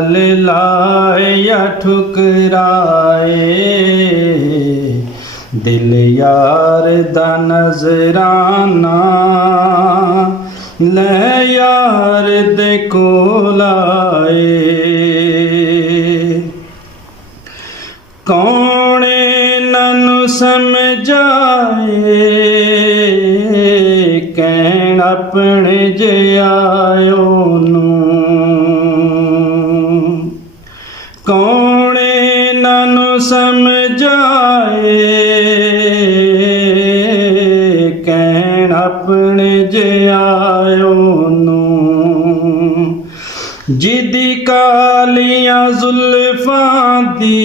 गल लाए या ठुकराए, दिल यार दा नजराना ले यार दे कोल आए। कौन इन्हां समझाए कहण अपने जियाओ नूं, कौन इन्हां समझाए कहण अपने जियाओ नूं। जिदी कालियां जुल्फां दी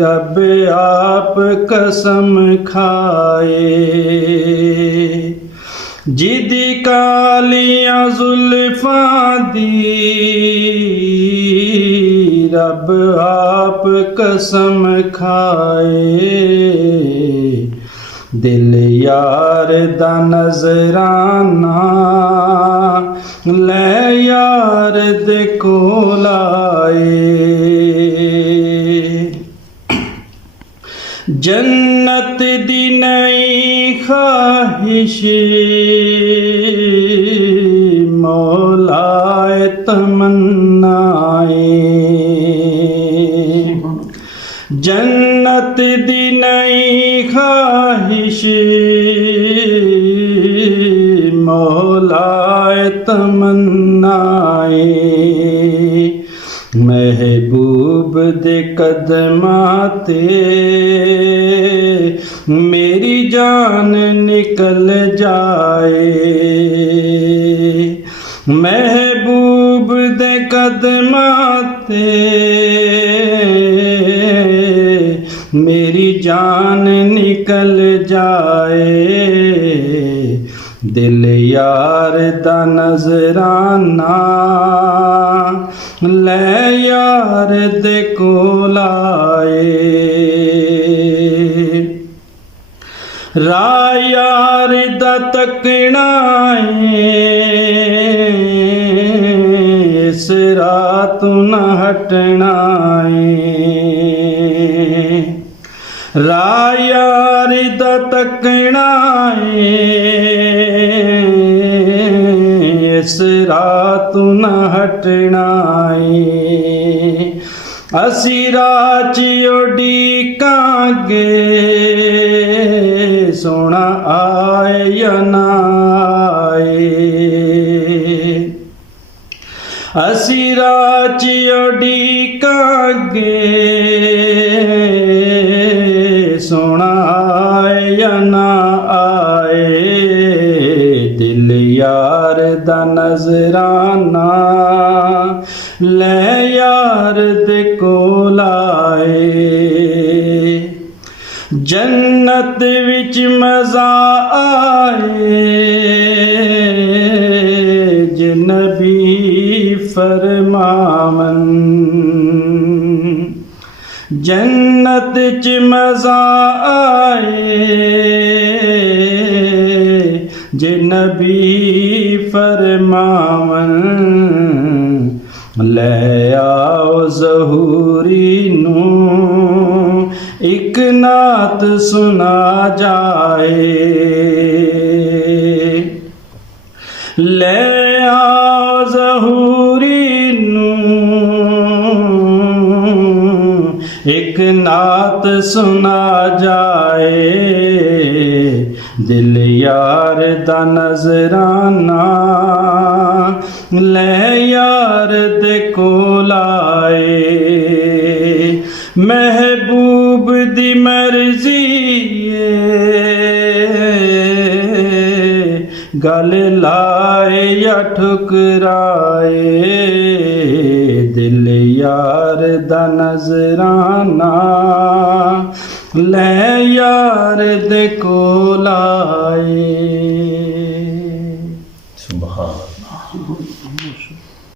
रब आप कसम खाए, जिदी कालियां जुल्फां दी रब आप कसम खाए। दिल यार दा नजराना ले यार दे कोल आए। जन्नत दी नई ख्वाहिश मौलाए तमन्नाए, जन्नत दी नई ख्वाहिश मौलाए तमन्नाए। महबूब दे कदमां ते मेरी जान निकल जाए, महबूब दे कदमां ते मेरी जान निकल जाए। दिल यार दा नजराना ले यार दे कोल आए। राह यार दा तकना इस राह तू न हटना राह यार दा तकना इस राह तू न हटना। असी राह च उड़ीकांगे सोना आए या ना आए, असी राह च उड़ीकांगे सोना आए या ना आए। दिल यार दा नजराना ले यार दे कोल आए। जन्नत विच मजा आए जे नबी फरमावन, जन्नत च मजा आए जे नबी फरमावन। ले आओ ज़हूरी नू एक नात सुना जाए, ले आओ ज़हूरी नू एक नात सुना जाए। दिल यार दा नजराना ले यार दे कोल आए। महबूब दी मर्जी गल लाए या ठुकराए। दिल यार दा नजराना ले यार दे कोल आए।